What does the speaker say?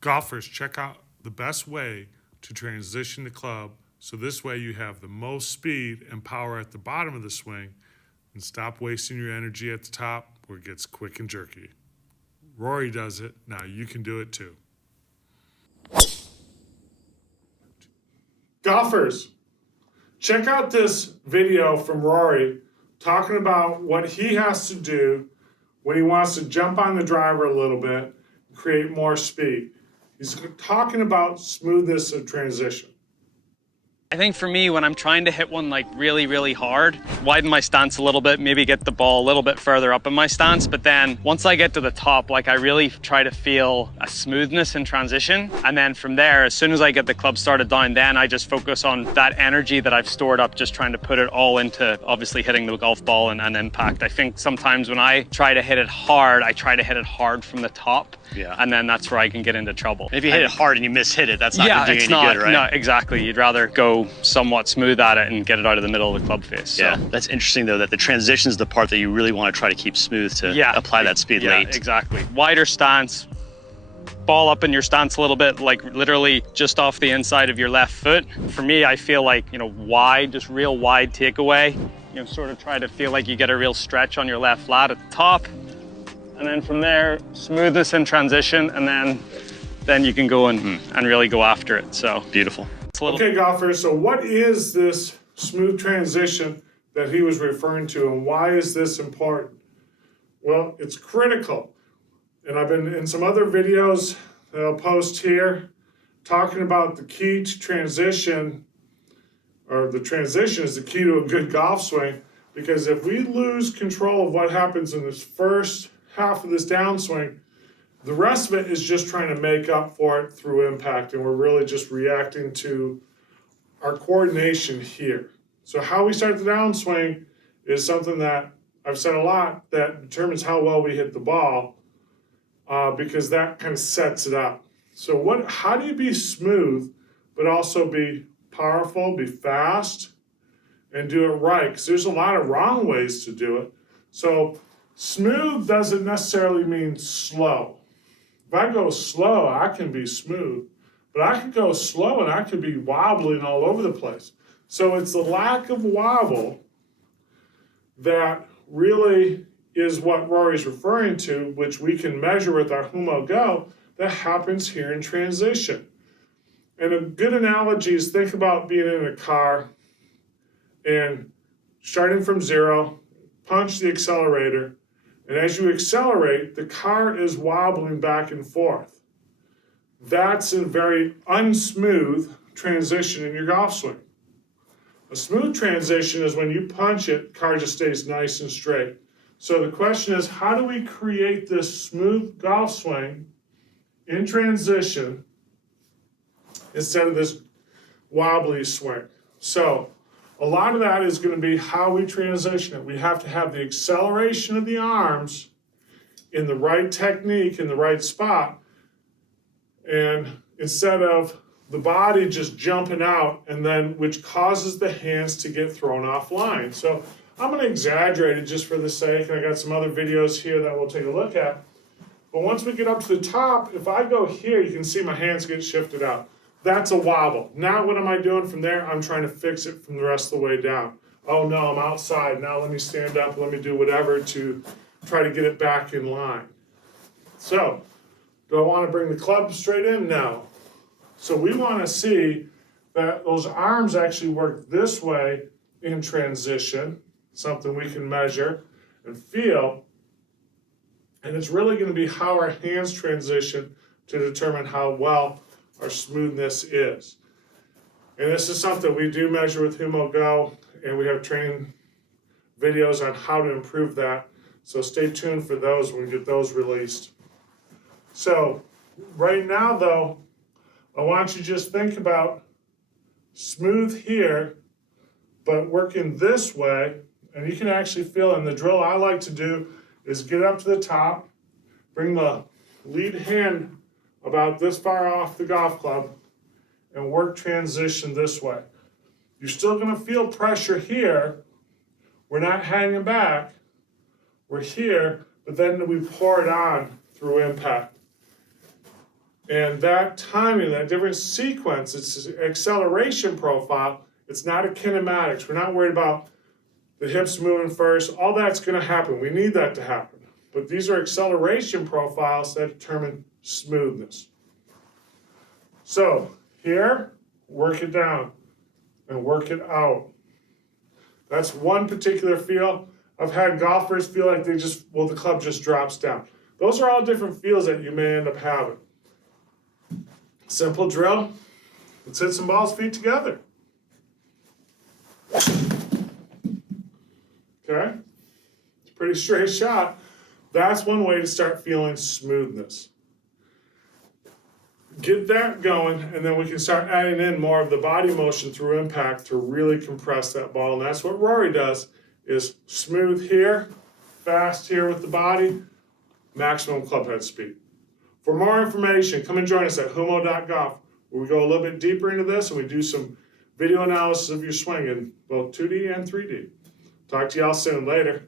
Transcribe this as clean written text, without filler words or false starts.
Golfers, check out the best way to transition the club so this way you have the most speed and power at the bottom of the swing and stop wasting your energy at the top where it gets quick and jerky. Rory does it, now you can do it too. Golfers, check out this video from Rory talking about what he has to do when he wants to jump on the driver a little bit, create more speed. He's talking about smoothness of transition. I think for me, when I'm trying to hit one like really, really hard, widen my stance a little bit, maybe get the ball a little bit further up in my stance. But then once I get to the top, like I really try to feel a smoothness in transition. And then from there, as soon as I get the club started down, then I just focus on that energy that I've stored up, just trying to put it all into obviously hitting the golf ball and impact. I think sometimes when I try to hit it hard, I try to hit it hard from the top. Yeah. And then that's where I can get into trouble. And if you hit it hard and you mishit it, that's not going to do you any good, right? No, exactly. You'd rather go somewhat smooth at it and get it out of the middle of the club face. So. Yeah, that's interesting though, that the transition is the part that you really want to try to keep smooth to apply that speed late. Exactly. Wider stance, ball up in your stance a little bit, like literally just off the inside of your left foot. For me, I feel like, wide, just real wide takeaway. Sort of try to feel like you get a real stretch on your left flat at the top. And then from there, smoothness in transition, and then you can go and really go after it. So beautiful. Okay, golfers, so what is this smooth transition that he was referring to, and why is this important? Well, it's critical. And I've been in some other videos that I'll post here talking about the key to transition, or the transition is the key to a good golf swing, because if we lose control of what happens in this first half of this downswing, the rest of it is just trying to make up for it through impact, and we're really just reacting to our coordination here. So how we start the downswing is something that I've said a lot that determines how well we hit the ball, because that kind of sets it up. So how do you be smooth but also be powerful, be fast, and do it right? Because there's a lot of wrong ways to do it. So smooth doesn't necessarily mean slow. If I go slow, I can be smooth, but I could go slow and I could be wobbling all over the place. So it's the lack of wobble that really is what Rory's referring to, which we can measure with our Humo.Golf, that happens here in transition. And a good analogy is think about being in a car and starting from zero, punch the accelerator, and as you accelerate, the car is wobbling back and forth. That's a very unsmooth transition in your golf swing. A smooth transition is when you punch it, the car just stays nice and straight. So the question is, how do we create this smooth golf swing in transition instead of this wobbly swing? So a lot of that is going to be how we transition it. We have to have the acceleration of the arms in the right technique, in the right spot, and instead of the body just jumping out, and then which causes the hands to get thrown offline. So I'm going to exaggerate it just for the sake, and I got some other videos here that we'll take a look at. But once we get up to the top, if I go here, you can see my hands get shifted out. That's a wobble. Now what am I doing from there? I'm trying to fix it from the rest of the way down. Oh no, I'm outside. Now let me stand up, let me do whatever to try to get it back in line. So, do I want to bring the club straight in? No. So we want to see that those arms actually work this way in transition, something we can measure and feel. And it's really going to be how our hands transition to determine how well our smoothness is. And this is something we do measure with Humo.Golf, and we have training videos on how to improve that. So stay tuned for those when we get those released. So right now though, I want you to just think about smooth here, but working this way, and you can actually feel it. And the drill I like to do is get up to the top, bring the lead hand about this far off the golf club, and work transition this way. You're still going to feel pressure here. We're not hanging back. We're here, but then we pour it on through impact. And that timing, that different sequence, it's an acceleration profile. It's not a kinematics. We're not worried about the hips moving first. All that's going to happen. We need that to happen. But these are acceleration profiles that determine smoothness. So here, work it down and work it out. That's one particular feel. I've had golfers feel like the club just drops down. Those are all different feels that you may end up having. Simple drill. Let's hit some balls, feet together. Okay? It's a pretty straight shot. That's one way to start feeling smoothness. Get that going, and then we can start adding in more of the body motion through impact to really compress that ball. And that's what Rory does, is smooth here, fast here with the body, maximum club head speed. For more information, come and join us at Humo.Golf, where we go a little bit deeper into this and we do some video analysis of your swing in both 2D and 3D. Talk to y'all soon. Later.